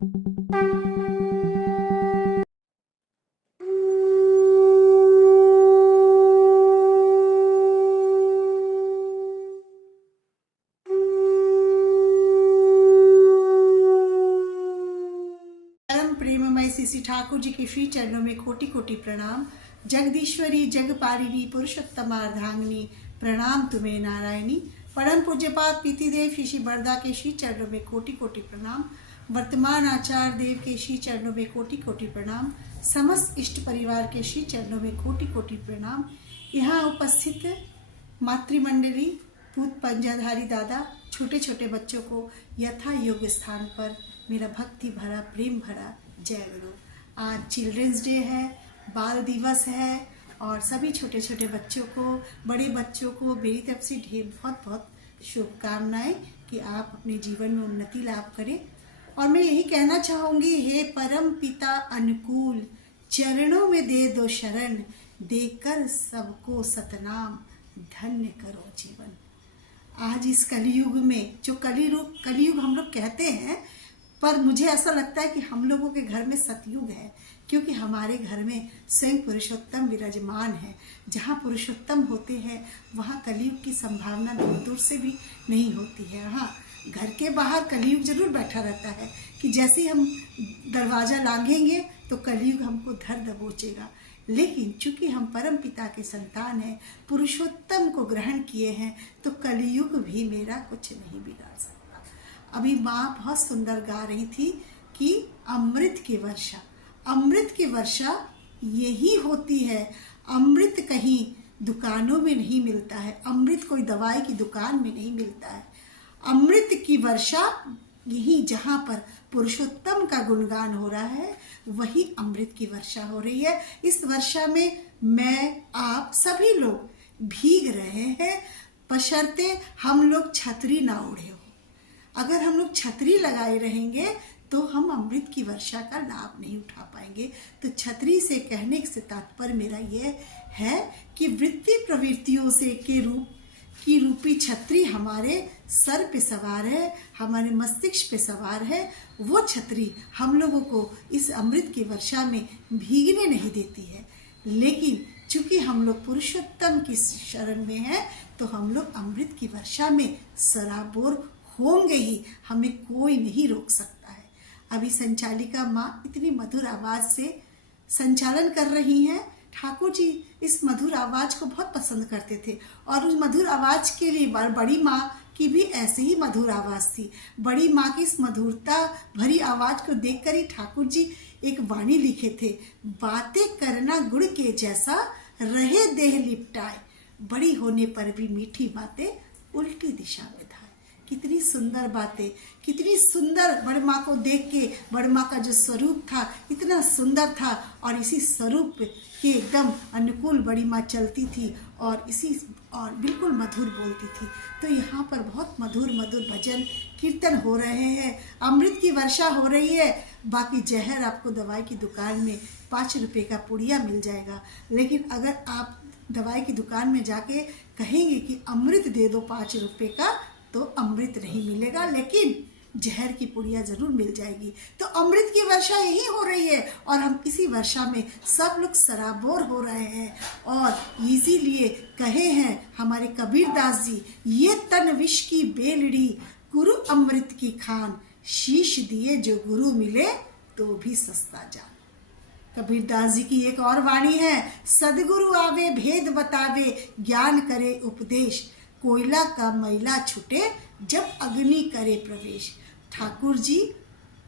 परम प्रेममय श्री ठाकुर जी के श्री चरणों में कोटि कोटि प्रणाम। जगदीश्वरी जगपालिनी पुरुषोत्तमा अर्धांगिनी, प्रणाम तुम्हें नारायणी। परम पूज्यपाद पीतिदेव श्री बरदा के श्री चरणों में कोटि कोटि प्रणाम। वर्तमान आचार्य देव के श्री चरणों में कोटि कोटि प्रणाम। समस्त इष्ट परिवार के श्री चरणों में कोटि कोटि प्रणाम। यहाँ उपस्थित मातृमंडली, पूत पंजाधारी दादा, छोटे छोटे बच्चों को यथा योग्य स्थान पर मेरा भक्ति भरा प्रेम भरा जय गुरु। आज चिल्ड्रंस डे है, बाल दिवस है और सभी छोटे छोटे बच्चों को, बड़े बच्चों को मेरी तरफ से ढेर बहुत बहुत शुभकामनाएं कि आप अपने जीवन में उन्नति लाभ करें। और मैं यही कहना चाहूँगी, हे परम पिता अनुकूल, चरणों में दे दो शरण, देकर सबको सतनाम, धन्य करो जीवन। आज इस कलयुग में, जो कलयुग हम लोग कहते हैं, पर मुझे ऐसा लगता है कि हम लोगों के घर में सतयुग है, क्योंकि हमारे घर में स्वयं पुरुषोत्तम विराजमान है। जहाँ पुरुषोत्तम होते हैं वहाँ कलयुग की संभावना दूर दूर से भी नहीं होती है। हाँ, घर के बाहर कलयुग जरूर बैठा रहता है कि जैसे ही हम दरवाज़ा लांघेंगे तो कलयुग हमको धर दबोचेगा। लेकिन चूंकि हम परम पिता के संतान हैं, पुरुषोत्तम को ग्रहण किए हैं, तो कलयुग भी मेरा कुछ नहीं बिगाड़ सकता। अभी माँ बहुत सुंदर गा रही थी कि अमृत की वर्षा, अमृत की वर्षा यही होती है। अमृत कहीं दुकानों में नहीं मिलता है, अमृत कोई दवाई की दुकान में नहीं मिलता है। अमृत की वर्षा यही जहाँ पर पुरुषोत्तम का गुणगान हो रहा है, वही अमृत की वर्षा हो रही है। इस वर्षा में मैं, आप सभी लोग भीग रहे हैं, बशर्ते हम लोग छतरी ना ओढ़े हो। अगर हम लोग छतरी लगाए रहेंगे तो हम अमृत की वर्षा का लाभ नहीं उठा पाएंगे। तो छतरी से कहने से तात्पर्य मेरा यह है कि वृत्ति प्रवृत्तियों से के रूपी छतरी हमारे सर पे सवार है, हमारे मस्तिष्क पे सवार है। वो छतरी हम लोगों को इस अमृत की वर्षा में भीगने नहीं देती है। लेकिन चूंकि हम लोग पुरुषोत्तम की शरण में हैं, तो हम लोग अमृत की वर्षा में सराबोर होंगे ही, हमें कोई नहीं रोक सकता है। अभी संचालिका माँ इतनी मधुर आवाज से संचालन कर रही हैं। ठाकुर जी इस मधुर आवाज को बहुत पसंद करते थे और उस मधुर आवाज के लिए बड़ी माँ की भी ऐसी ही मधुर आवाज थी। बड़ी माँ की इस मधुरता भरी आवाज को देखकर ही ठाकुर जी एक वाणी लिखे थे, बातें करना गुड़ के जैसा, रहे देह लिपटाए, बड़ी होने पर भी मीठी बातें उल्टी दिशा में धाए। कितनी सुंदर बातें, कितनी सुंदर। बड़ माँ को देख के बड़ माँ का जो स्वरूप था इतना सुंदर था, और इसी स्वरूप के एकदम अनुकूल बड़ी माँ चलती थी और बिल्कुल मधुर बोलती थी। तो यहाँ पर बहुत मधुर मधुर भजन कीर्तन हो रहे हैं, अमृत की वर्षा हो रही है। बाकी जहर आपको दवाई की दुकान में 5 रुपए का पुड़िया मिल जाएगा, लेकिन अगर आप दवाई की दुकान में जाके कहेंगे कि अमृत दे दो 5 रुपए का, तो अमृत नहीं मिलेगा, लेकिन जहर की पुड़िया जरूर मिल जाएगी। तो अमृत की वर्षा यही हो रही है और हम इसी वर्षा में सब लोग सराबोर हो रहे हैं। और इसीलिए कहे हैं हमारे कबीर दास जी, ये तन विष की बेलड़ी, गुरु अमृत की खान, शीश दिए जो गुरु मिले तो भी सस्ता जान। कबीर दास जी की एक और वाणी है, सदगुरु आवे भेद बतावे, ज्ञान करे उपदेश, कोयला का मैला छूटे जब अग्नि करे प्रवेश। ठाकुर जी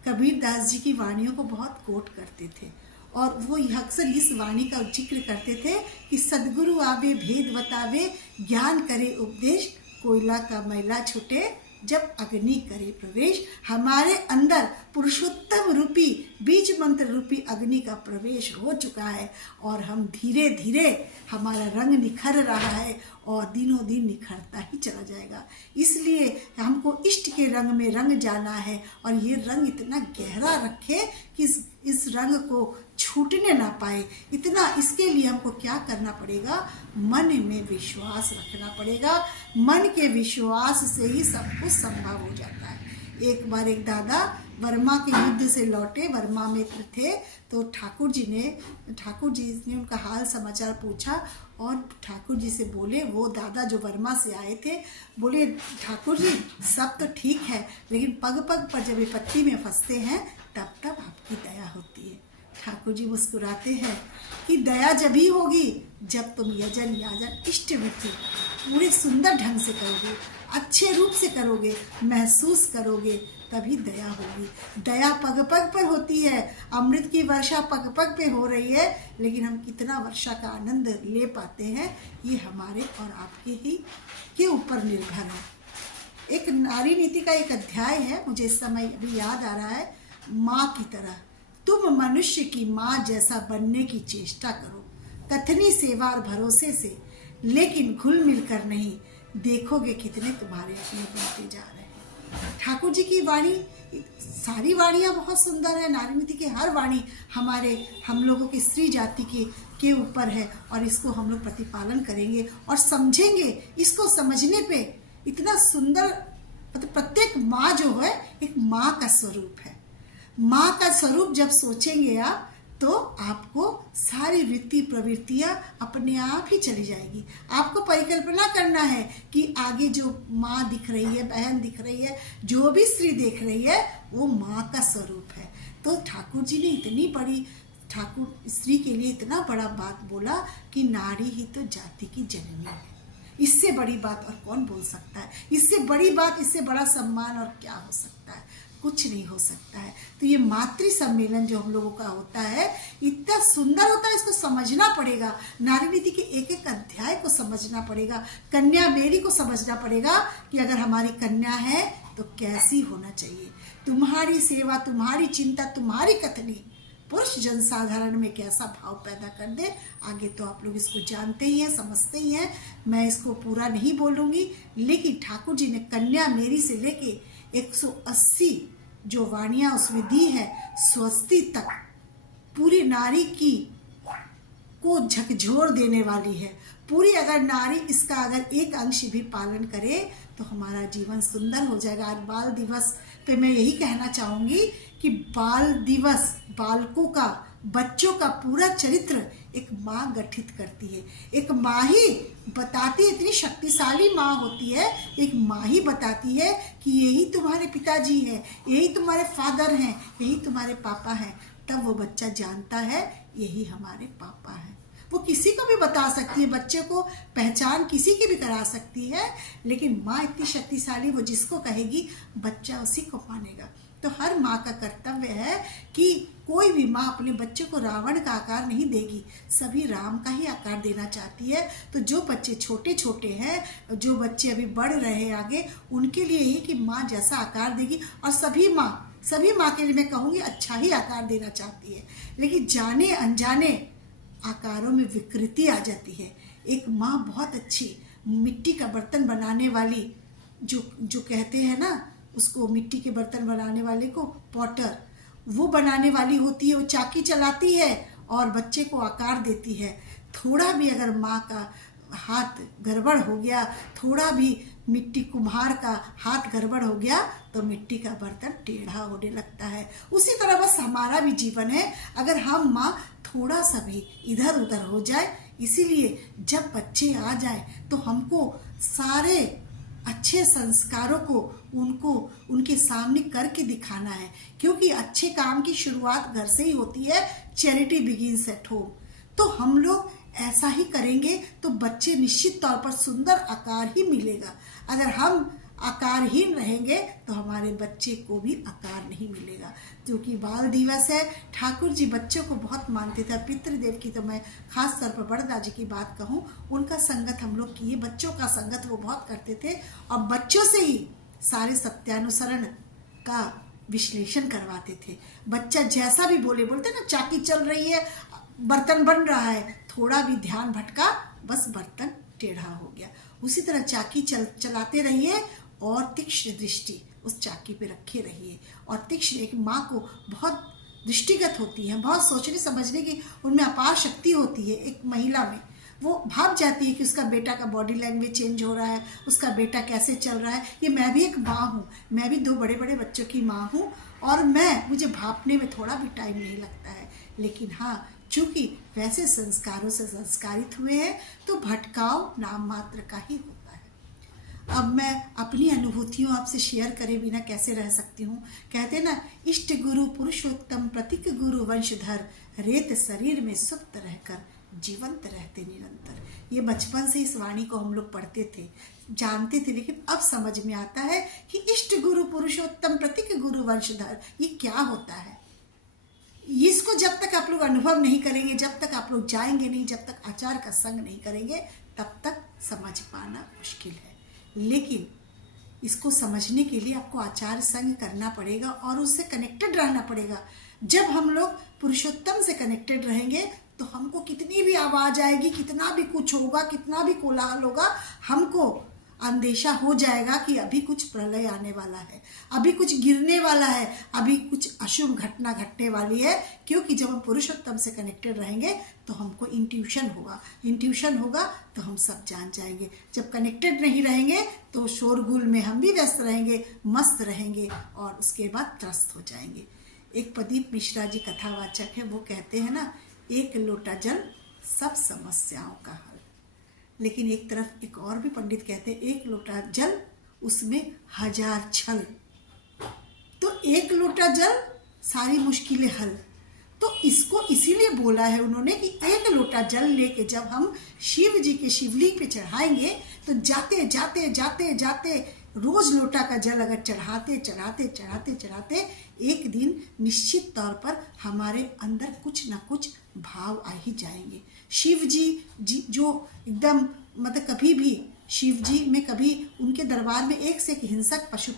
कबीर दास जी की वाणियों को बहुत कोट करते थे और वो अक्सर इस वाणी का जिक्र करते थे कि सदगुरु आवे भेद बतावे, ज्ञान करे उपदेश, कोयला का मैला छूटे जब अग्नि करे प्रवेश। हमारे अंदर पुरुषोत्तम रूपी बीज मंत्र रूपी अग्नि का प्रवेश हो चुका है और हम धीरे धीरे, हमारा रंग निखर रहा है और दिनों दिन निखरता ही चला जाएगा। इसलिए हमको इष्ट के रंग में रंग जाना है और ये रंग इतना गहरा रखे कि इस रंग को छूटने ना पाए। इतना इसके लिए हमको क्या करना पड़ेगा, मन में विश्वास रखना पड़ेगा। मन के विश्वास से ही सब कुछ संभव हो जाता है। एक बार एक दादा वर्मा के युद्ध से लौटे, वर्मा मित्र थे, तो ठाकुर जी ने उनका हाल समाचार पूछा और ठाकुर जी से बोले, वो दादा जो वर्मा से आए थे, बोले ठाकुर जी सब तो ठीक है, लेकिन पग पग पर जब विपत्ति में फंसते हैं तब तब आपकी दया होती है। ठाकुर जी मुस्कुराते हैं कि दया जब ही होगी जब तुम यजन याजन इष्टवृत्ति पूरे सुंदर ढंग से करोगे, अच्छे रूप से करोगे, महसूस करोगे, तभी दया होगी। दया पग पग पर होती है, अमृत की वर्षा पग पग पे हो रही है, लेकिन हम कितना वर्षा का आनंद ले पाते हैं ये हमारे और आपके ही के ऊपर निर्भर है। एक नारी नीति का एक अध्याय है, मुझे इस समय अभी याद आ रहा है, माँ की तरह तुम मनुष्य की माँ जैसा बनने की चेष्टा करो, कथनी सेवा और भरोसे से, लेकिन घुल मिल कर नहीं, देखोगे कितने तुम्हारे अपने बनते जा रहे हैं। ठाकुर जी की वाणी, सारी वाणियाँ बहुत सुंदर है, नारी नीति की हर वाणी हम लोगों की स्त्री जाति के ऊपर है, और इसको हम लोग प्रतिपालन करेंगे और समझेंगे। इसको समझने पे इतना सुंदर, मतलब प्रत्येक माँ जो है एक माँ का स्वरूप है। माँ का स्वरूप जब सोचेंगे आप, तो आपको सारी वृत्ति प्रवृत्तियाँ अपने आप ही चली जाएगी। आपको परिकल्पना करना है कि आगे जो माँ दिख रही है, बहन दिख रही है, जो भी स्त्री देख रही है, वो माँ का स्वरूप है। तो ठाकुर जी ने इतनी बड़ी, ठाकुर स्त्री के लिए इतना बड़ा बात बोला कि नारी ही तो जाति की जननी है। इससे बड़ी बात और कौन बोल सकता है? इससे बड़ी बात, इससे बड़ा सम्मान और क्या हो सकता है? कुछ नहीं हो सकता है। तो ये मातृ सम्मेलन जो हम लोगों का होता है इतना सुंदर होता है, इसको समझना पड़ेगा। नारी नीति के एक एक अध्याय को समझना पड़ेगा, कन्या मेरी को समझना पड़ेगा कि अगर हमारी कन्या है तो कैसी होना चाहिए, तुम्हारी सेवा, तुम्हारी चिंता, तुम्हारी कथनी पुरुष जनसाधारण में कैसा भाव पैदा कर दे। आगे तो आप लोग इसको जानते ही हैं, समझते ही हैं, मैं इसको पूरा नहीं बोलूँगी। लेकिन ठाकुर जी ने कन्या मेरी से लेके 180 जो वाणियाँ उसमें दी है, स्वस्ति तक पूरी नारी की को झकझोर देने वाली है। पूरी अगर नारी इसका अगर एक अंश भी पालन करे तो हमारा जीवन सुंदर हो जाएगा। आज बाल दिवस पे मैं यही कहना चाहूँगी कि बाल दिवस बालकों का, बच्चों का पूरा चरित्र एक माँ गठित करती है। एक माँ ही बताती है, इतनी शक्तिशाली माँ होती है, एक माँ ही बताती है कि यही तुम्हारे पिताजी हैं, यही तुम्हारे फादर हैं, यही तुम्हारे पापा हैं। तब वो बच्चा जानता है यही हमारे पापा हैं। वो किसी को भी बता सकती है, बच्चे को पहचान किसी की भी करा सकती है, लेकिन माँ इतनी शक्तिशाली, वो जिसको कहेगी बच्चा उसी को मानेगा। तो हर माँ का कर्तव्य है कि कोई भी माँ अपने बच्चे को रावण का आकार नहीं देगी, सभी राम का ही आकार देना चाहती है। तो जो बच्चे छोटे छोटे हैं, जो बच्चे अभी बढ़ रहे हैं आगे, उनके लिए ही कि माँ जैसा आकार देगी। और सभी माँ के लिए मैं कहूँगी अच्छा ही आकार देना चाहती है, लेकिन जाने अनजाने आकारों में विकृति आ जाती है। एक माँ बहुत अच्छी मिट्टी का बर्तन बनाने वाली, जो कहते हैं ना उसको, मिट्टी के बर्तन बनाने वाले को पॉटर, वो बनाने वाली होती है। वो चाकी चलाती है और बच्चे को आकार देती है। थोड़ा भी अगर माँ का हाथ गड़बड़ हो गया, थोड़ा भी मिट्टी कुम्हार का हाथ गड़बड़ हो गया तो मिट्टी का बर्तन टेढ़ा होने लगता है। उसी तरह बस हमारा भी जीवन है, अगर हम माँ थोड़ा सा भी इधर उधर हो जाए। इसीलिए जब बच्चे आ जाए तो हमको सारे अच्छे संस्कारों को उनके सामने करके दिखाना है, क्योंकि अच्छे काम की शुरुआत घर से ही होती है। Charity begins at home. तो हम लोग ऐसा ही करेंगे तो बच्चे निश्चित तौर पर सुंदर आकार ही मिलेगा। अगर हम आकारहीन रहेंगे तो हमारे बच्चे को भी आकार नहीं मिलेगा। क्योंकि बाल दिवस है, ठाकुर जी बच्चों को बहुत मानते थे। पितृदेव की तो मैं खास तौर पर बड़दाजी की बात कहूँ, उनका संगत हम लोग किए, बच्चों का संगत वो बहुत करते थे और बच्चों से ही सारे सत्यानुसरण का विश्लेषण करवाते थे। बच्चा जैसा भी बोलते ना, चाकी चल रही है, बर्तन बन रहा है, थोड़ा भी ध्यान भटका बस बर्तन टेढ़ा हो गया। उसी तरह चाकी चलाते रहिए और तीक्ष्ण दृष्टि उस चाकी पे रखे रहिए। और तीक्ष्ण, एक माँ को बहुत दृष्टिगत होती है, बहुत सोचने समझने की उनमें अपार शक्ति होती है एक महिला में। वो भाप जाती है कि उसका बेटा का बॉडी लैंग्वेज चेंज हो रहा है, उसका बेटा कैसे चल रहा है। ये मैं भी एक माँ हूँ, मैं भी 2 बड़े बड़े बच्चों की माँ हूँ, और मुझे भापने में थोड़ा भी टाइम नहीं लगता है। लेकिन हाँ, चूंकि वैसे संस्कारों से संस्कारित हुए हैं तो भटकाव नाम मात्र का ही होता है। अब मैं अपनी अनुभूतियों आपसे शेयर करे बिना कैसे रह सकती हूँ। कहते हैं ना, इष्ट गुरु पुरुषोत्तम प्रतीक गुरु वंशधर, रेत शरीर में सुप्त रहकर जीवंत रहते निरंतर। ये बचपन से इस वाणी को हम लोग पढ़ते थे, जानते थे, लेकिन अब समझ में आता है कि इष्ट गुरु पुरुषोत्तम प्रतीक गुरु वंशधर ये क्या होता है। इसको जब तक आप लोग अनुभव नहीं करेंगे, जब तक आप लोग जाएंगे नहीं, जब तक आचार का संग नहीं करेंगे, तब तक समझ पाना मुश्किल है। लेकिन इसको समझने के लिए आपको आचार संग करना पड़ेगा और उससे कनेक्टेड रहना पड़ेगा। जब हम लोग पुरुषोत्तम से कनेक्टेड रहेंगे तो हमको कितनी भी आवाज आएगी, कितना भी कुछ होगा, कितना भी कोलाहल होगा, हमको अंदेशा हो जाएगा कि अभी कुछ प्रलय आने वाला है, अभी कुछ गिरने वाला है, अभी कुछ अशुभ घटना घटने वाली है। क्योंकि जब हम पुरुषोत्तम से कनेक्टेड रहेंगे तो हमको इंट्यूशन होगा तो हम सब जान जाएंगे। जब कनेक्टेड नहीं रहेंगे तो शोरगुल में हम भी व्यस्त रहेंगे, मस्त रहेंगे और उसके बाद त्रस्त हो जाएंगे। एक प्रदीप मिश्रा जी कथावाचक है, वो कहते हैं ना, एक लोटा जल सब समस्याओं का हल। लेकिन एक तरफ एक और भी पंडित कहते हैं, एक लोटा जल उसमें 1000 छल। तो एक लोटा जल सारी मुश्किलें हल। तो इसको इसीलिए बोला है उन्होंने कि एक लोटा जल लेके जब हम शिव जी के शिवलिंग पे चढ़ाएंगे तो जाते जाते जाते जाते रोज लोटा का जल अगर चढ़ाते चढ़ाते चढ़ाते चढ़ाते एक दिन निश्चित तौर पर हमारे अंदर कुछ ना कुछ भाव आ ही जाएंगे। शिव जी जो एकदम मतलब कभी भी शिव जी में कभी उनके दरबार में एक से एक हिंसक पशु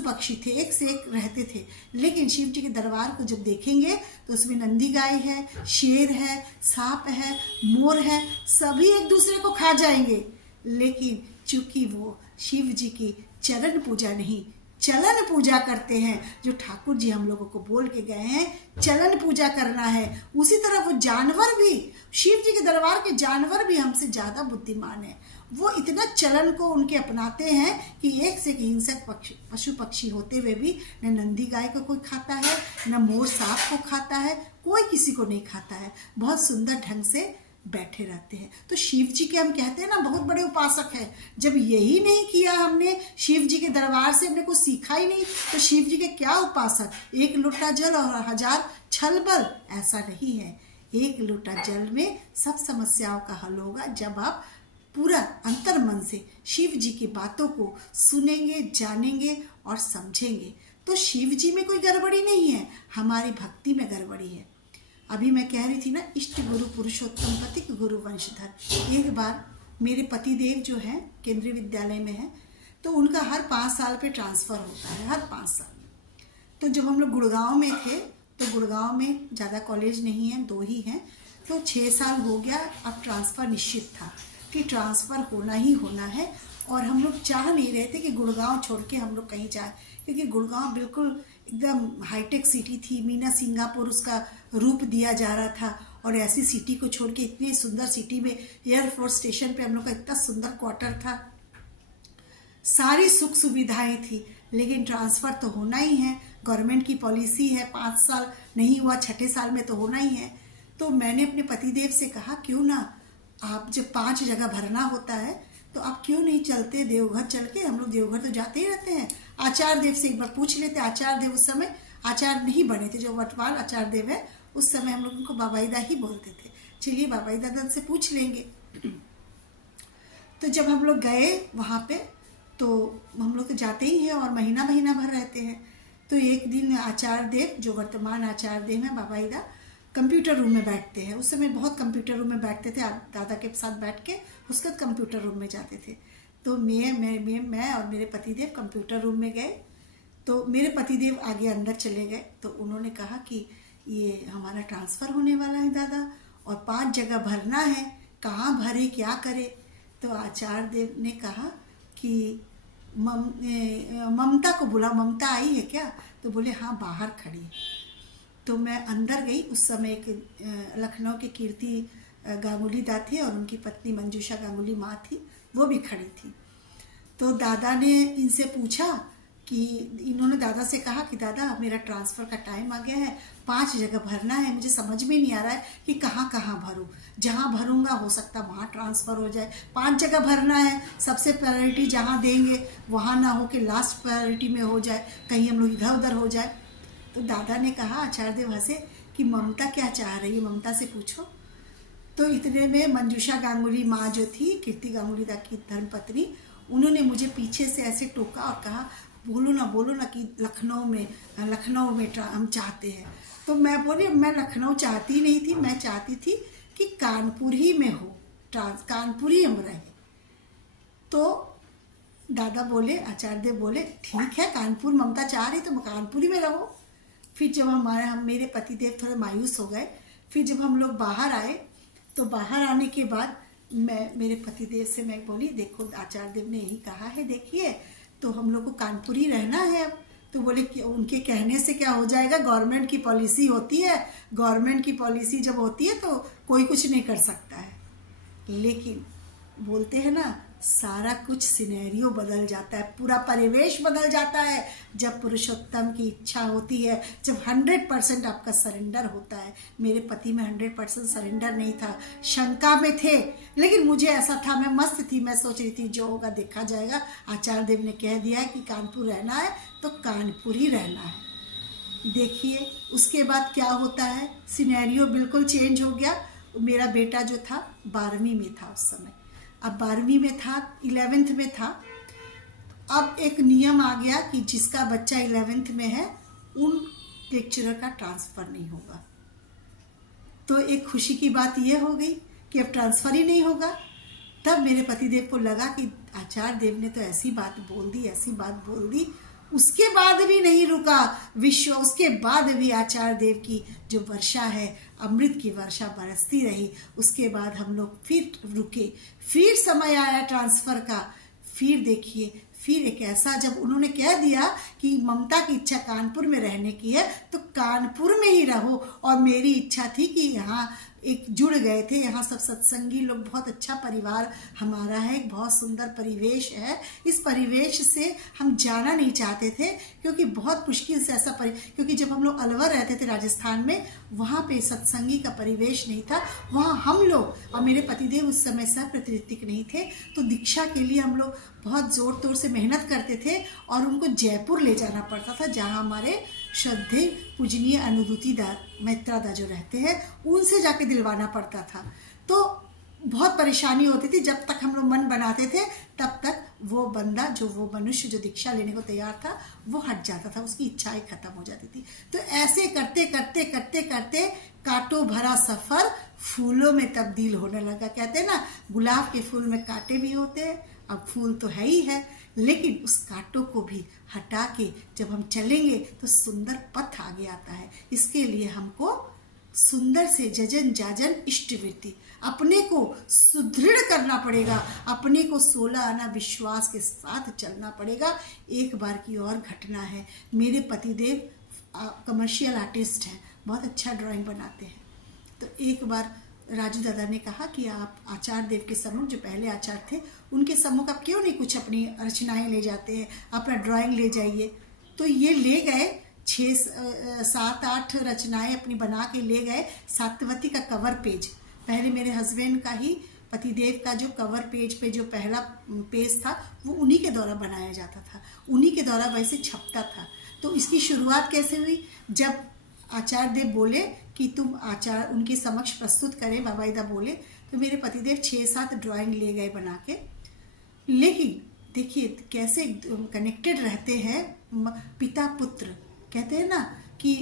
पक्षी थे, एक से एक रहते थे। लेकिन शिव जी के दरबार को जब देखेंगे तो उसमें नंदी गाय है, शेर है, सांप है, मोर है, सभी एक दूसरे को खा जाएंगे। लेकिन चूंकि वो शिव जी की चरण पूजा नहीं, चलन पूजा करते हैं, जो ठाकुर जी हम लोगों को बोल के गए हैं चलन पूजा करना है, उसी तरह वो जानवर भी, शिव जी के दरबार के जानवर भी हमसे ज्यादा बुद्धिमान है। वो इतना चलन को उनके अपनाते हैं कि एक से एक हिंसक पशु पक्षी होते हुए भी न नंदी गाय को कोई खाता है, न मोर सांप को खाता है, कोई किसी को नहीं खाता है, बहुत सुंदर ढंग से बैठे रहते हैं। तो शिव जी के हम कहते हैं ना बहुत बड़े उपासक हैं। जब यही नहीं किया हमने, शिव जी के दरबार से हमने कुछ सीखा ही नहीं, तो शिव जी के क्या उपासक। एक लोटा जल और 1000 छल बल, ऐसा नहीं है। एक लोटा जल में सब समस्याओं का हल होगा जब आप पूरा अंतर मन से शिव जी की बातों को सुनेंगे, जानेंगे और समझेंगे। तो शिव जी में कोई गड़बड़ी नहीं है, हमारी भक्ति में गड़बड़ी है। अभी मैं कह रही थी ना, इष्ट गुरु पुरुषोत्तम प्रतीक गुरु वंशधर। एक बार मेरे पतिदेव जो हैं केंद्रीय विद्यालय में हैं, तो उनका हर 5 साल पे ट्रांसफ़र होता है, हर 5 साल। तो जब हम लोग गुड़गांव में थे तो गुड़गांव में ज़्यादा कॉलेज नहीं है, 2 ही हैं, तो 6 साल हो गया। अब ट्रांसफ़र निश्चित था कि ट्रांसफ़र होना ही होना है, और हम लोग चाह नहीं रहे थे कि गुड़गांव छोड़ के हम लोग कहीं जाए, क्योंकि गुड़गांव बिल्कुल एकदम हाईटेक सिटी थी, मीना सिंगापुर उसका रूप दिया जा रहा था। और ऐसी सिटी को छोड़ के इतनी सुंदर सिटी में एयरफोर्स स्टेशन पे हम लोग का इतना सुंदर क्वार्टर था, सारी सुख सुविधाएं थी। लेकिन ट्रांसफ़र तो होना ही है, गवर्नमेंट की पॉलिसी है, 5 साल नहीं हुआ, 6ठे साल में तो होना ही है। तो मैंने अपने पतिदेव से कहा, क्यों ना आप जब 5 जगह भरना होता है तो आप क्यों नहीं चलते देवघर चल के। हम लोग देवघर तो जाते ही रहते हैं, आचार्य देव से एक बार पूछ लेते। आचार्य देव उस समय आचार्य नहीं बने थे, जो वर्तमान आचार्य देव है उस समय हम लोग उनको बाबाईदा ही बोलते थे। चलिए बाबाईदा दादा से पूछ लेंगे। तो जब हम लोग गए वहाँ पे, तो हम लोग तो जाते ही हैं और महीना महीना भर रहते हैं। तो एक दिन आचार्य देव, जो वर्तमान आचार्य देव हैं बाबाईदा, कंप्यूटर रूम में बैठते हैं। उस समय बहुत कंप्यूटर रूम में बैठते थे, दादा के साथ बैठ के उसके बाद कंप्यूटर रूम में जाते थे। तो मैं और मेरे पतिदेव कंप्यूटर रूम में गए। तो मेरे पतिदेव आगे अंदर चले गए। तो उन्होंने कहा कि ये हमारा ट्रांसफ़र होने वाला है दादा, और 5 जगह भरना है, कहाँ भरे, क्या करे। तो आचार्य देव ने कहा कि ममता को बुला, ममता आई है क्या। तो बोले हाँ बाहर खड़ी है। तो मैं अंदर गई। उस समय एक लखनऊ के कीर्ति गांगुली दा थे और उनकी पत्नी मंजूषा गांगुली माँ थी, वो भी खड़ी थी। तो दादा ने इनसे पूछा कि इन्होंने दादा से कहा कि दादा मेरा ट्रांसफ़र का टाइम आ गया है, 5 जगह भरना है, मुझे समझ में नहीं आ रहा है कि कहाँ कहाँ भरूँ, जहाँ भरूँगा हो सकता वहाँ ट्रांसफ़र हो जाए, 5 जगह भरना है, सबसे प्रायोरिटी जहाँ देंगे वहाँ ना हो कि लास्ट प्रायोरिटी में हो जाए, कहीं हम लोग इधर उधर हो जाए। तो दादा ने कहा, आचार्य देव हंसे कि ममता क्या चाह रही है, ममता से पूछो। तो इतने में मंजूषा गांगुली माँ जो थी, कीर्ति गांगुली दा की धर्मपत्नी, उन्होंने मुझे पीछे से ऐसे टोका और कहा बोलो ना कि लखनऊ में हम चाहते हैं। तो मैं बोली मैं लखनऊ चाहती नहीं थी, मैं चाहती थी कि कानपुर ही में हो, कानपुर ही हम रहे। तो दादा बोले, आचार्य देव बोले ठीक है, कानपुर ममता चाह रही तो कानपुर ही में रहो। फिर जब हम मेरे पतिदेव थोड़े मायूस हो गए, फिर जब हम लोग बाहर आए तो बाहर आने के बाद मैं मेरे पतिदेव से मैं बोली देखो आचार्य देव ने यही कहा है, देखिए तो हम लोग को कानपुर ही रहना है अब। तो बोले कि उनके कहने से क्या हो जाएगा, गवर्नमेंट की पॉलिसी होती है, गवर्नमेंट की पॉलिसी जब होती है तो कोई कुछ नहीं कर सकता है। लेकिन बोलते हैं ना, सारा कुछ सिनेरियो बदल जाता है, पूरा परिवेश बदल जाता है जब पुरुषोत्तम की इच्छा होती है, जब 100% आपका सरेंडर होता है। मेरे पति में 100% सरेंडर नहीं था, शंका में थे, लेकिन मुझे ऐसा था, मैं मस्त थी, मैं सोच रही थी जो होगा देखा जाएगा। आचार्य देव ने कह दिया है कि कानपुर रहना है तो कानपुर ही रहना है। देखिए उसके बाद क्या होता है, सिनेरियो बिल्कुल चेंज हो गया। मेरा बेटा जो था 12वीं में था उस समय, अब 12वीं में था, 11th में था। अब एक नियम आ गया कि जिसका बच्चा 11th में है उन लेक्चरर का ट्रांसफ़र नहीं होगा। तो एक खुशी की बात यह हो गई कि अब ट्रांसफ़र ही नहीं होगा। तब मेरे पतिदेव को लगा कि आचार्य देव ने तो ऐसी बात बोल दी। उसके बाद भी नहीं रुका विश्व, उसके बाद भी आचार्य देव की जो वर्षा है, अमृत की वर्षा बरसती रही। उसके बाद हम लोग फिर रुके, फिर समय आया ट्रांसफ़र का। फिर देखिए, फिर एक ऐसा जब उन्होंने कह दिया कि ममता की इच्छा कानपुर में रहने की है तो कानपुर में ही रहो, और मेरी इच्छा थी कि यहाँ एक जुड़ गए थे, यहाँ सब सत्संगी लोग, बहुत अच्छा परिवार हमारा है, एक बहुत सुंदर परिवेश है। इस परिवेश से हम जाना नहीं चाहते थे, क्योंकि बहुत मुश्किल से ऐसा क्योंकि जब हम लोग अलवर रहते थे राजस्थान में, वहाँ पे सत्संगी का परिवेश नहीं था। वहाँ हम लोग और मेरे पतिदेव उस समय सह प्रतिष्ठित नहीं थे, तो दीक्षा के लिए हम लोग बहुत ज़ोर तोर से मेहनत करते थे और उनको जयपुर ले जाना पड़ता था, जहाँ हमारे श्रद्धेय पूजनीय अनुभूति दा मैत्रा दा जो रहते हैं, उनसे जाके दिलवाना पड़ता था। तो बहुत परेशानी होती थी। जब तक हम लोग मन बनाते थे तब तक वो बंदा वो मनुष्य जो दीक्षा लेने को तैयार था वो हट जाता था, उसकी इच्छाएं खत्म हो जाती थी। तो ऐसे करते करते कांटों भरा सफ़र फूलों में तब्दील होने लगा। कहते हैं ना, गुलाब के फूल में कांटे भी होते हैं, अब फूल तो है ही है, लेकिन उस कांटों को भी हटा के जब हम चलेंगे तो सुंदर पथ आगे आता है। इसके लिए हमको सुंदर से जजन जाजन इष्टवृत्ति, अपने को सुदृढ़ करना पड़ेगा, अपने को 16 आना विश्वास के साथ चलना पड़ेगा। एक बार की और घटना है, मेरे पतिदेव कमर्शियल आर्टिस्ट हैं, बहुत अच्छा ड्राइंग बनाते हैं। तो एक बार राजू दादा ने कहा कि आप आचार्य देव के सम्मुख, जो पहले आचार्य थे, उनके सम्मुख आप क्यों नहीं कुछ अपनी रचनाएं ले जाते हैं, अपना ड्राइंग ले जाइए। तो ये ले गए, 6-7-8 रचनाएं अपनी बना के ले गए। सात्यवती का कवर पेज, पहले मेरे हस्बैंड का ही, पतिदेव का जो कवर पेज पे जो पहला पेज था वो उन्हीं के द्वारा बनाया जाता था, उन्हीं के द्वारा वैसे छपता था। तो इसकी शुरुआत कैसे हुई, जब आचार्य देव बोले कि तुम आचार्य उनके समक्ष प्रस्तुत करें, बाबाईदा बोले, तो मेरे पतिदेव 6-7 ड्राइंग ले गए बना के। लेकिन देखिए कैसे कनेक्टेड रहते हैं पिता पुत्र। कहते हैं ना कि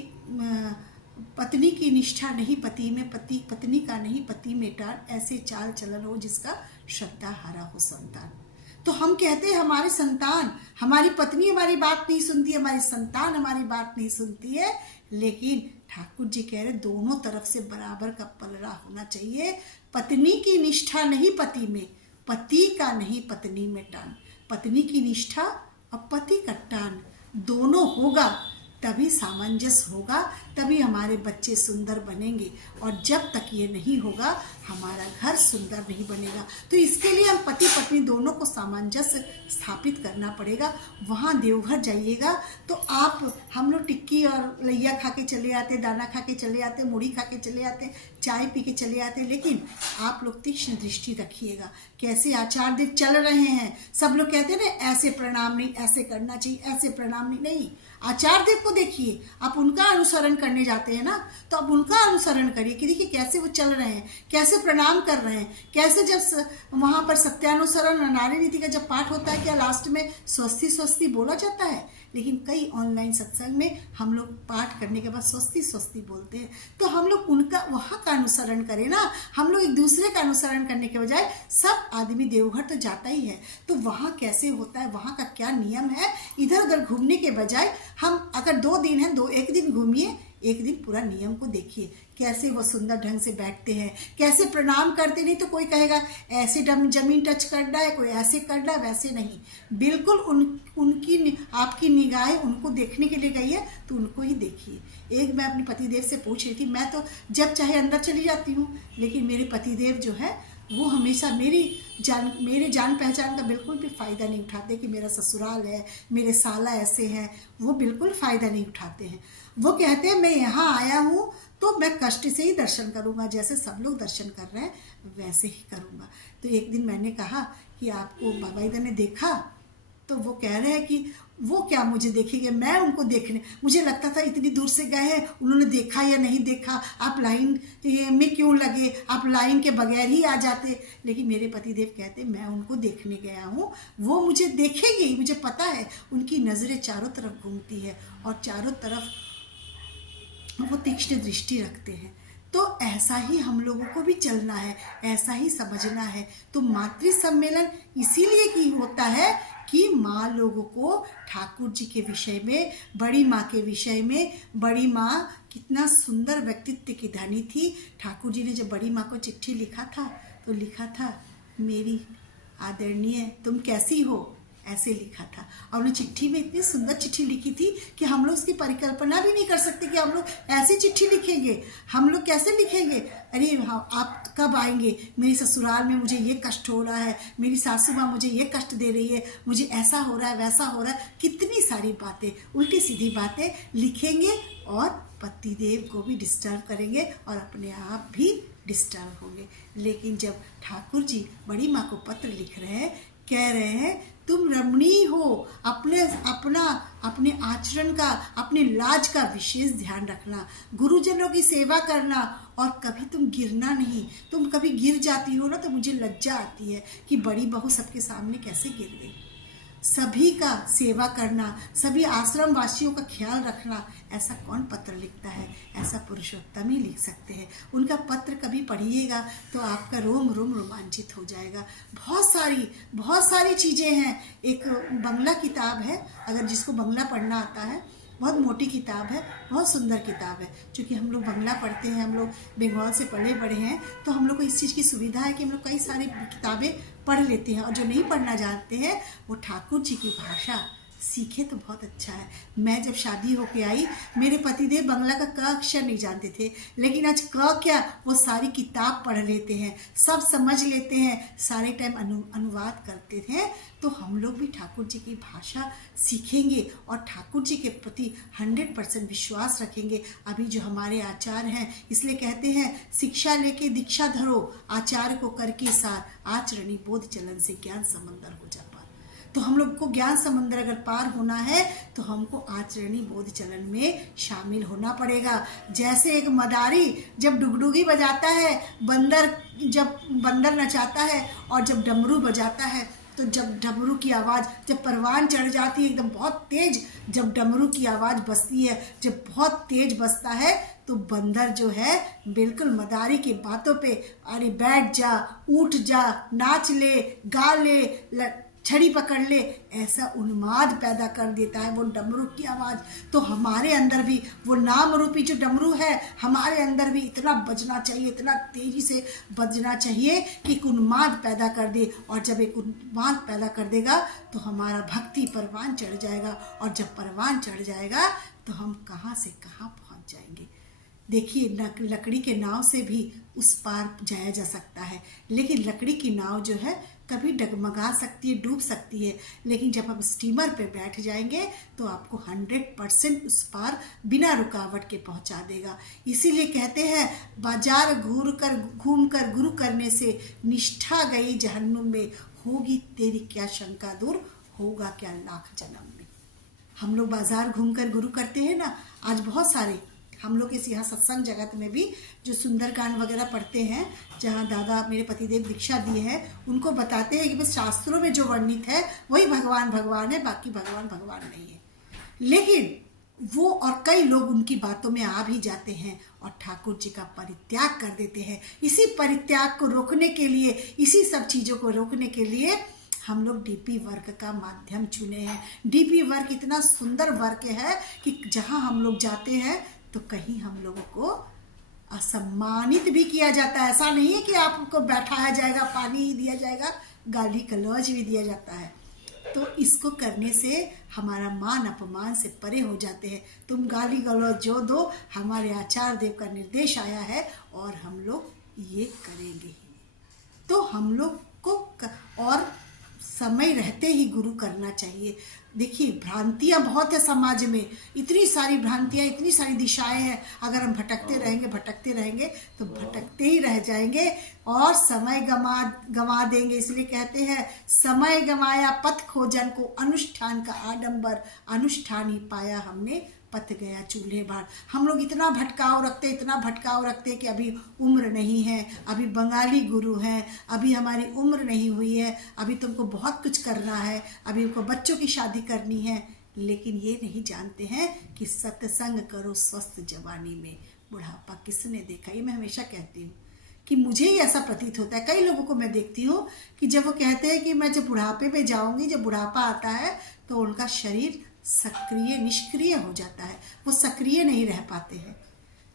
पत्नी की निष्ठा नहीं पति में, पत्नी का नहीं पति में टार, ऐसे चाल चलन हो जिसका श्रद्धा हारा हो संतान। तो हम कहते हैं हमारे संतान, हमारी पत्नी हमारी बात नहीं सुनती, हमारी संतान हमारी बात नहीं सुनती है, लेकिन ठाकुर जी कह रहे दोनों तरफ से बराबर का पलड़ा होना चाहिए। पत्नी की निष्ठा नहीं पति में, पति का नहीं पत्नी में टान, पत्नी की निष्ठा और पति का टान दोनों होगा तभी सामंजस्य होगा, तभी हमारे बच्चे सुंदर बनेंगे। और जब तक ये नहीं होगा हमारा घर सुंदर नहीं बनेगा। तो इसके लिए हम पति पत्नी दोनों को सामंजस्य स्थापित करना पड़ेगा। वहाँ देवघर जाइएगा तो आप, हम लोग टिक्की और लैया खा के चले आते, दाना खा के चले आते, मुड़ी खा के चले आते, चाय पी के चले आते, लेकिन आप लोग तीक्ष्ण दृष्टि रखिएगा कैसे आचार देव चल रहे हैं। सब लोग कहते हैं ना ऐसे प्रणाम नहीं, ऐसे करना चाहिए, ऐसे प्रणाम नहीं, नहीं, आचार देव को देखिए। आप उनका अनुसरण करने जाते हैं ना, तो आप उनका अनुसरण करिए कि देखिए कैसे वो चल रहे हैं, कैसे प्रणाम कर रहे हैं, कैसे जब वहाँ पर सत्यानुसरण नारी नीति का जब पाठ होता है क्या लास्ट में स्वस्ति स्वस्ति बोला जाता है। लेकिन कई ऑनलाइन सत्संग में हम लोग पाठ करने के बाद स्वस्ति स्वस्ति बोलते हैं। तो हम लोग उनका वहाँ का अनुसरण करें ना। हम लोग एक दूसरे का अनुसरण करने के बजाय, सब आदमी देवघर तो जाता ही है, तो वहाँ कैसे होता है, वहाँ का क्या नियम है, इधर उधर घूमने के बजाय हम अगर 2 दिन है, एक दिन घूमिए, एक दिन पूरा नियम को देखिए कैसे वो सुंदर ढंग से बैठते हैं, कैसे प्रणाम करते। नहीं तो कोई कहेगा ऐसे जमीन टच करना है, कोई ऐसे करना है, वैसे नहीं। बिल्कुल उनकी आपकी निगाहें उनको देखने के लिए गई है तो उनको ही देखिए। एक मैं अपने पतिदेव से पूछ रही थी, मैं तो जब चाहे अंदर चली जाती हूँ, लेकिन मेरे पतिदेव जो है वो हमेशा मेरे जान पहचान का बिल्कुल भी फ़ायदा नहीं उठाते कि मेरा ससुराल है, मेरे साला ऐसे हैं, वो बिल्कुल फ़ायदा नहीं उठाते हैं। वो कहते हैं मैं यहाँ आया हूँ तो मैं कष्ट से ही दर्शन करूँगा, जैसे सब लोग दर्शन कर रहे हैं वैसे ही करूँगा। तो एक दिन मैंने कहा कि आपको बाबा इधर ने देखा, तो वो कह रहे हैं कि वो क्या मुझे देखेंगे, मैं उनको देखने, मुझे लगता था इतनी दूर से गए हैं, उन्होंने देखा या नहीं देखा, आप लाइन में क्यों लगे, आप लाइन के बगैर ही आ जाते। लेकिन मेरे पतिदेव कहते मैं उनको देखने गया हूँ, वो मुझे देखेंगे, मुझे पता है। उनकी नज़रें चारों तरफ घूमती है और चारों तरफ वो तीक्ष्ण दृष्टि रखते हैं। तो ऐसा ही हम लोगों को भी चलना है, ऐसा ही समझना है। तो मातृ सम्मेलन इसीलिए की होता है कि माँ लोगों को ठाकुर जी के विषय में, बड़ी माँ के विषय में, बड़ी माँ कितना सुंदर व्यक्तित्व की धनी थी। ठाकुर जी ने जब बड़ी माँ को चिट्ठी लिखा था तो लिखा था मेरी आदरणीय तुम कैसी हो, ऐसे लिखा था। और उन्होंने चिट्ठी में इतनी सुंदर चिट्ठी लिखी थी कि हम लोग उसकी परिकल्पना भी नहीं कर सकते कि हम लोग ऐसी चिट्ठी लिखेंगे। हम लोग कैसे लिखेंगे, अरे आप कब आएंगे, मेरे ससुराल में मुझे ये कष्ट हो रहा है, मेरी सासू माँ मुझे ये कष्ट दे रही है, मुझे ऐसा हो रहा है, वैसा हो रहा है, कितनी सारी बातें, उल्टी सीधी बातें लिखेंगे और पतिदेव को भी डिस्टर्ब करेंगे और अपने आप भी डिस्टर्ब होंगे। लेकिन जब ठाकुर जी बड़ी माँ को पत्र लिख रहे हैं, कह रहे हैं तुम रमणीय हो, अपने आचरण का, अपने लाज का विशेष ध्यान रखना, गुरुजनों की सेवा करना और कभी तुम गिरना नहीं। तुम कभी गिर जाती हो ना तो मुझे लज्जा आती है कि बड़ी बहू सबके सामने कैसे गिर गई। सभी का सेवा करना, सभी आश्रम वासियों का ख्याल रखना, ऐसा कौन पत्र लिखता है, ऐसा पुरुषोत्तम ही लिख सकते हैं। उनका पत्र कभी पढ़िएगा तो आपका रोम रोम रोमांचित हो जाएगा। बहुत सारी चीज़ें हैं। एक बंगला किताब है, अगर जिसको बंगला पढ़ना आता है, बहुत मोटी किताब है, बहुत सुंदर किताब है। क्योंकि हम लोग बंगला पढ़ते हैं, हम लोग बंगाल से पढ़े बड़े हैं, तो हम लोग को इस चीज़ की सुविधा है कि हम लोग कई सारी किताबें पढ़ लेते हैं। और जो नहीं पढ़ना जानते हैं वो ठाकुर जी की भाषा सीखे तो बहुत अच्छा है। मैं जब शादी होके आई, मेरे पतिदेव बंगला का क अक्षर नहीं जानते थे, लेकिन आज क क्या वो सारी किताब पढ़ लेते हैं, सब समझ लेते हैं, सारे टाइम अनुवाद करते थे। तो हम लोग भी ठाकुर जी की भाषा सीखेंगे और ठाकुर जी के प्रति 100% विश्वास रखेंगे। अभी जो हमारे आचार्य हैं, इसलिए कहते हैं शिक्षा लेके दीक्षा धरो, आचार्य को करके सार, आचरणी बोध चलन से ज्ञान समंदर हो जा पार। तो हम लोग को ज्ञान समंदर अगर पार होना है तो हमको आचरणी बोध चलन में शामिल होना पड़ेगा। जैसे एक मदारी जब डुगडुगी बजाता है, जब बंदर नचाता है और जब डमरू बजाता है, तो जब डमरू की आवाज़, जब परवान चढ़ जाती है एकदम बहुत तेज, जब डमरू की आवाज़ बजती है, जब बहुत तेज बजता है, तो बंदर जो है बिल्कुल मदारी की बातों पे अरे बैठ जा, उठ जा, नाच ले, गा ले, छड़ी पकड़ ले, ऐसा उन्माद पैदा कर देता है वो डमरू की आवाज़। तो हमारे अंदर भी वो नाम रूपी जो डमरू है, हमारे अंदर भी इतना बजना चाहिए, इतना तेजी से बजना चाहिए कि एक उन्माद पैदा कर दे। और जब एक उन्माद पैदा कर देगा तो हमारा भक्ति परवान चढ़ जाएगा, और जब परवान चढ़ जाएगा तो हम कहाँ से कहाँ पहुँच जाएंगे। देखिए, लकड़ी के नाव से भी उस पार जाया जा सकता है, लेकिन लकड़ी की नाव जो है कभी डगमगा सकती है, डूब सकती है, लेकिन जब हम स्टीमर पे बैठ जाएंगे तो आपको 100% उस पार बिना रुकावट के पहुंचा देगा। इसीलिए कहते हैं, बाजार घूम कर गुरु करने से निष्ठा गई जहन्नुम में, होगी तेरी क्या शंका दूर, होगा क्या लाख जन्म में। हम लोग बाजार घूमकर गुरु करते हैं ना। आज बहुत सारे हम लोग इस यहाँ सत्संग जगत में भी जो सुंदरकांड वगैरह पढ़ते हैं, जहाँ दादा मेरे पतिदेव दीक्षा दिए हैं, उनको बताते हैं कि बस शास्त्रों में जो वर्णित है वही भगवान भगवान है, बाकी भगवान भगवान नहीं है। लेकिन वो और कई लोग उनकी बातों में आ भी जाते हैं और ठाकुर जी का परित्याग कर देते हैं। इसी परित्याग को रोकने के लिए, इसी सब चीज़ों को रोकने के लिए हम लोग डीपी वर्क का माध्यम चुने हैं। डीपी वर्क इतना सुंदर वर्क है कि जहाँ हम लोग जाते हैं तो कहीं हम लोगों को असम्मानित भी किया जाता है। ऐसा नहीं है कि आपको बैठाया जाएगा, पानी ही दिया जाएगा, गाली गलौज भी दिया जाता है। तो इसको करने से हमारा मान अपमान से परे हो जाते हैं। तुम गाली गलौज जो दो, हमारे आचार्य देव का निर्देश आया है और हम लोग ये करेंगे ही। तो हम लोग को और समय रहते ही गुरु करना चाहिए। देखिए, भ्रांतियाँ बहुत है समाज में, इतनी सारी भ्रांतियाँ, इतनी सारी दिशाएं हैं। अगर हम भटकते रहेंगे तो भटकते ही रह जाएंगे और समय गंवा देंगे। इसलिए कहते हैं, समय गंवाया पथ खोजन को, अनुष्ठान का आडंबर, अनुष्ठान ही पाया हमने, पथ गया चूल्हे भार। हम लोग इतना भटकाव रखते कि अभी उम्र नहीं है, अभी बंगाली गुरु हैं, अभी हमारी उम्र नहीं हुई है, अभी तुमको बहुत कुछ करना है, अभी उनको बच्चों की शादी करनी है। लेकिन ये नहीं जानते हैं कि सत्संग करो स्वस्थ जवानी में, बुढ़ापा किसने देखा। ये मैं हमेशा कहती हूँ कि मुझे ही ऐसा प्रतीत होता है। कई लोगों को मैं देखती हूँ कि जब वो कहते हैं कि मैं जब बुढ़ापे में जाऊँगी, जब बुढ़ापा आता है तो उनका शरीर सक्रिय निष्क्रिय हो जाता है, वो सक्रिय नहीं रह पाते हैं।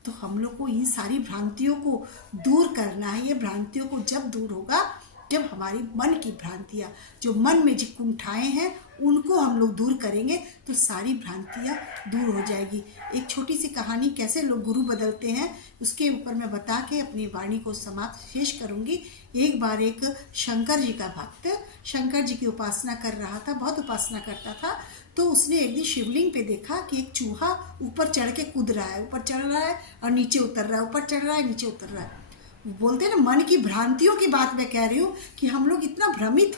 तो हम लोग को इन सारी भ्रांतियों को दूर करना है। ये भ्रांतियों को जब दूर होगा, जब हमारी मन की भ्रांतियाँ, जो मन में जो कुंठाएं हैं, उनको हम लोग दूर करेंगे तो सारी भ्रांतियाँ दूर हो जाएगी। एक छोटी सी कहानी, कैसे लोग गुरु बदलते हैं, उसके ऊपर मैं बता के अपनी वाणी को समाप्त शेष करूँगी। एक बार एक शंकर जी का भक्त शंकर जी की उपासना कर रहा था, बहुत उपासना करता था। तो उसने एक दिन शिवलिंग पे देखा कि एक चूहा ऊपर चढ़ के कूद रहा है, ऊपर चढ़ रहा है और नीचे उतर रहा है, ऊपर चढ़ रहा है, नीचे उतर रहा है। बोलते हैं ना, मन की भ्रांतियों की बात मैं कह रही हूँ कि हम लोग इतना भ्रमित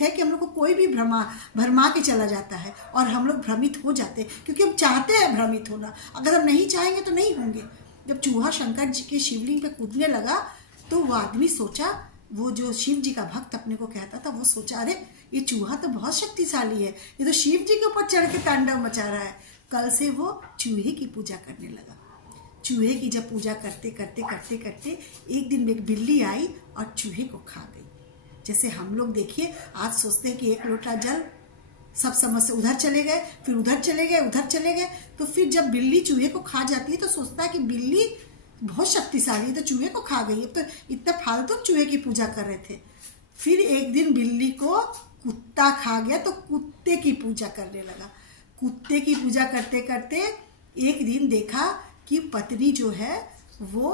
है कि हम लोग को कोई भी भरमा के चला जाता है और हम लोग भ्रमित हो जाते हैं, क्योंकि हम चाहते हैं भ्रमित होना। अगर हम नहीं चाहेंगे तो नहीं होंगे। जब चूहा शंकर जी के शिवलिंग पे कूदने लगा तो वो आदमी सोचा, वो जो शिव जी का भक्त अपने को कहता था, वो सोचा, अरे ये चूहा तो बहुत शक्तिशाली है, ये तो शिव जी के ऊपर चढ़ के तांडव मचा रहा है। कल से वो चूहे की पूजा करने लगा। चूहे की जब पूजा करते एक दिन एक बिल्ली आई और चूहे को खा गई। जैसे हम लोग देखिए, आज सोचते हैं कि एक लोटा जल, सब समझ से उधर चले गए, फिर उधर चले गए, तो फिर जब बिल्ली चूहे को खा जाती है तो सोचता है कि बिल्ली बहुत शक्तिशाली है, तो चूहे को खा गई। अब तो इतना फालतू चूहे की पूजा कर रहे थे। फिर एक दिन बिल्ली को कुत्ता खा गया तो कुत्ते की पूजा करने लगा। कुत्ते की पूजा करते एक दिन देखा कि पत्नी जो है वो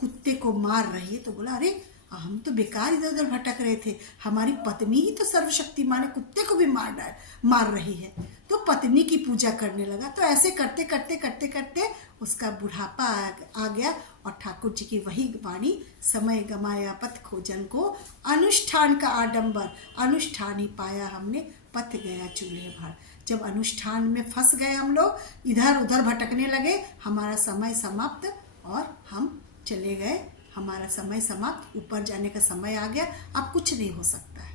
कुत्ते को मार रही है। तो बोला, अरे हम तो बेकार इधर उधर भटक रहे थे, हमारी पत्नी ही तो सर्वशक्तिमान है, कुत्ते को भी मार रही है। तो पत्नी की पूजा करने लगा। तो ऐसे करते उसका बुढ़ापा आ गया और ठाकुर जी की वही वाणी, समय गमाया पथ खोजन को, अनुष्ठान का आडंबर, अनुष्ठान ही पाया हमने, पथ गया चूल्हे भार। जब अनुष्ठान में फंस गए हम लोग, इधर उधर भटकने लगे, हमारा समय समाप्त और हम चले गए। हमारा समय समाप्त, ऊपर जाने का समय आ गया, अब कुछ नहीं हो सकता है।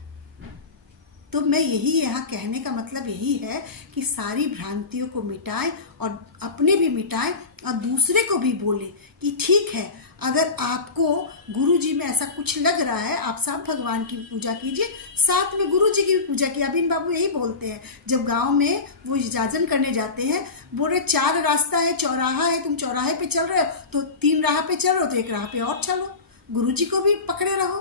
तो मैं यही यहाँ कहने का मतलब यही है कि सारी भ्रांतियों को मिटाएं और अपने भी मिटाएं और दूसरे को भी बोलें कि ठीक है, अगर आपको गुरु जी में ऐसा कुछ लग रहा है, आप सब भगवान की पूजा कीजिए, साथ में गुरु जी की भी पूजा कीजिए। अबिन बाबू यही बोलते हैं, जब गांव में वो इजाजन करने जाते हैं, बोले 4 रास्ता है, चौराहा है, तुम चौराहे पे चल रहे हो तो 3 राह पे चल रहे हो तो 1 राह पे और चलो, गुरु जी को भी पकड़े रहो।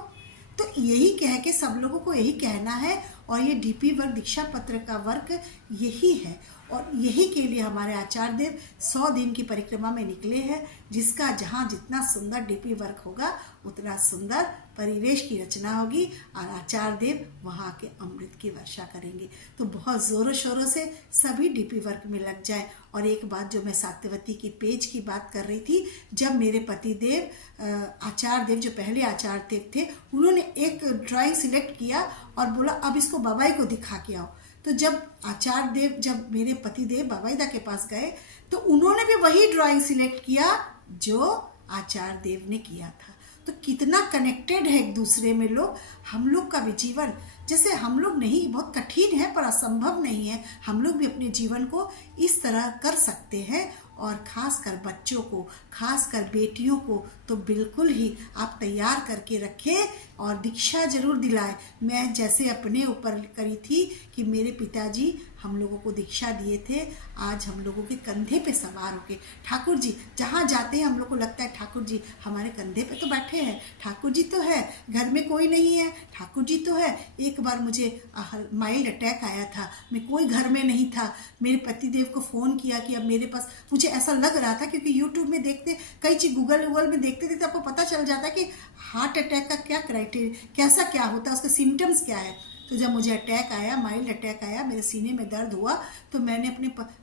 तो यही कह के सब लोगों को यही कहना है। और ये डीपी वर्क दीक्षा पत्र का वर्क यही है। और यही के लिए हमारे आचार्य देव 100 दिन की परिक्रमा में निकले हैं, जिसका जहाँ जितना सुंदर डीपी वर्क होगा उतना सुंदर परिवेश की रचना होगी और आचार्य देव वहाँ के अमृत की वर्षा करेंगे। तो बहुत ज़ोरों शोरों से सभी डीपी वर्क में लग जाए। और एक बात जो मैं सत्यवती की पेज की बात कर रही थी, जब मेरे पति देव आचार्य देव जो पहले आचार्य देव थे, उन्होंने एक ड्राइंग सिलेक्ट किया और बोला अब इसको बाबाई को दिखा के आओ। तो जब आचार्य देव जब मेरे पति देव बाबाईदा के पास गए तो उन्होंने भी वही ड्राइंग सिलेक्ट किया जो आचार्य देव ने किया था। तो कितना कनेक्टेड है एक दूसरे में लोग। हम लोग का भी जीवन जैसे हम लोग नहीं, बहुत कठिन है पर असंभव नहीं है, हम लोग भी अपने जीवन को इस तरह कर सकते हैं। और ख़ास कर बच्चों को, ख़ास कर बेटियों को तो बिल्कुल ही आप तैयार करके रखें और दीक्षा जरूर दिलाएं। मैं जैसे अपने ऊपर करी थी कि मेरे पिताजी हम लोगों को दीक्षा दिए थे, आज हम लोगों के कंधे पे सवार होके ठाकुर जी जहाँ जाते हैं हम लोग को लगता है ठाकुर जी हमारे कंधे पे तो बैठे हैं, ठाकुर जी तो है, घर में कोई नहीं है, ठाकुर जी तो है। एक बार मुझे माइल्ड अटैक आया था, मैं कोई घर में नहीं था, मेरे पतिदेव को फ़ोन किया कि अब मेरे पास, मुझे ऐसा लग रहा था क्योंकि यूट्यूब में देखते कई चीज़ गूगल में देखते देखते आपको पता चल जाता है कि हार्ट अटैक का क्या क्राइटेरिया, कैसा क्या होता है, उसके सिम्टम्स क्या है। तो जब मुझे अटैक आया, माइल्ड अटैक आया, मेरे सीने में दर्द हुआ, तो मैंने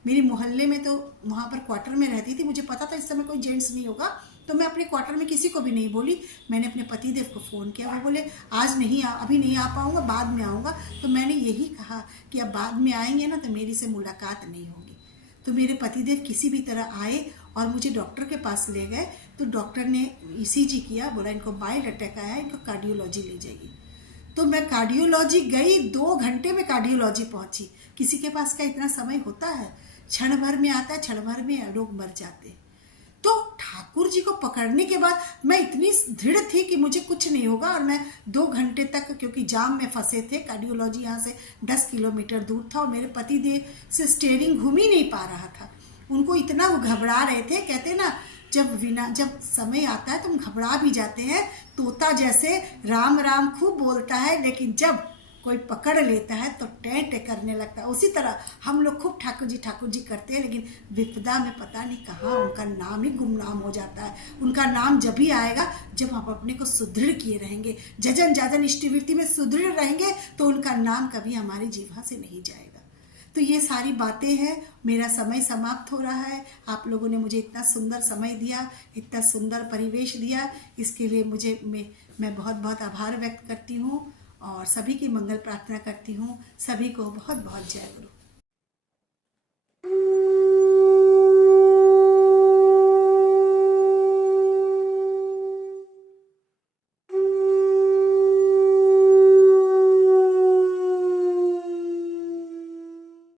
मेरे मोहल्ले में तो वहाँ पर क्वार्टर में रहती थी, मुझे पता था इस समय कोई जेंट्स नहीं होगा, तो मैं अपने क्वार्टर में किसी को भी नहीं बोली। मैंने अपने पतिदेव को फ़ोन किया, वो बोले आज नहीं अभी नहीं आ पाऊँगा, बाद में आऊँगा। तो मैंने यही कहा कि अब बाद में आएंगे ना तो मेरी से मुलाकात नहीं होगी। तो मेरे पतिदेव किसी भी तरह आए और मुझे डॉक्टर के पास ले गए। तो डॉक्टर ने ECG किया, बोला इनको माइल्ड अटैक आया, इनको कार्डियोलॉजी ले जाइए। तो मैं कार्डियोलॉजी गई, 2 घंटे में कार्डियोलॉजी पहुंची। किसी के पास का इतना समय होता है? क्षण भर में आता है, क्षण भर में लोग मर जाते। तो ठाकुर जी को पकड़ने के बाद मैं इतनी दृढ़ थी कि मुझे कुछ नहीं होगा। और मैं 2 घंटे तक, क्योंकि जाम में फंसे थे, कार्डियोलॉजी यहाँ से 10 किलोमीटर दूर था और मेरे पतिदेव से स्टीयरिंग घूम ही नहीं पा रहा था। उनको इतना वो घबरा रहे थे, कहते ना जब समय आता है तो हम घबरा भी जाते हैं। तोता जैसे राम राम खूब बोलता है, लेकिन जब कोई पकड़ लेता है तो टें करने लगता है। उसी तरह हम लोग खूब ठाकुर जी करते हैं, लेकिन विपदा में पता नहीं कहाँ उनका नाम ही गुमनाम हो जाता है। उनका नाम जब भी आएगा जब आप अपने को सुदृढ़ किए रहेंगे, जजन जाजन इष्टिवृत्ति में सुदृढ़ रहेंगे, तो उनका नाम कभी हमारी जीवा से नहीं जाएगा। तो ये सारी बातें हैं। मेरा समय समाप्त हो रहा है। आप लोगों ने मुझे इतना सुंदर समय दिया, इतना सुंदर परिवेश दिया, इसके लिए मैं बहुत बहुत आभार व्यक्त करती हूँ और सभी की मंगल प्रार्थना करती हूँ। सभी को बहुत बहुत जय गुरु।